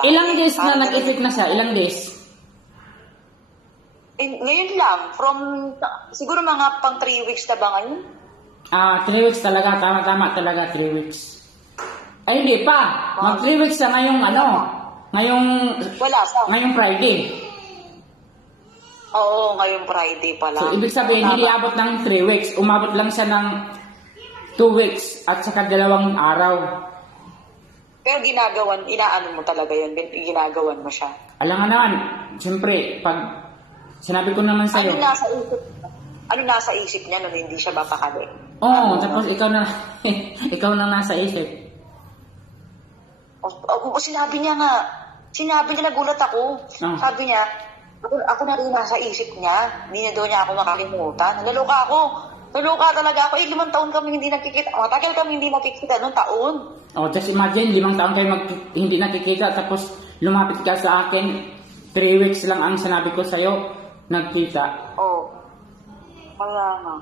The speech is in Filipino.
Ilang days na nag-effect na siya? Ilang days? Ngayon lang, siguro mga pang 3 weeks na ba ngayon? 3 weeks talaga, tama talaga, 3 weeks. Ay, hindi pa. Mag 3 weeks na ngayong Friday. Oo, ngayong Friday pala. So, ibig sabihin, hindi abot ng 3 weeks. Umabot lang siya ng 2 weeks at saka 2 araw. Pero inaano mo talaga yun, ginagawan mo siya. Alam nga naman, siyempre, pag sinabi ko naman sa'yo. Ano nasa isip niya nung hindi siya mapakali? Oo, tapos ikaw na nasa isip. Sinabi niya, nagulat ako. Sabi niya, ako na rin nasa isip niya. Hindi na daw niya ako makalimutan. Naloka talaga ako. 5 taon kami hindi nakikita. Matagal kami hindi nakikita noong taon. Just imagine, 5 taon kayo hindi nakikita. Tapos lumapit ka sa akin. 3 weeks lang ang sinabi ko sa'yo. Nagkita. Oo. Kaya nga.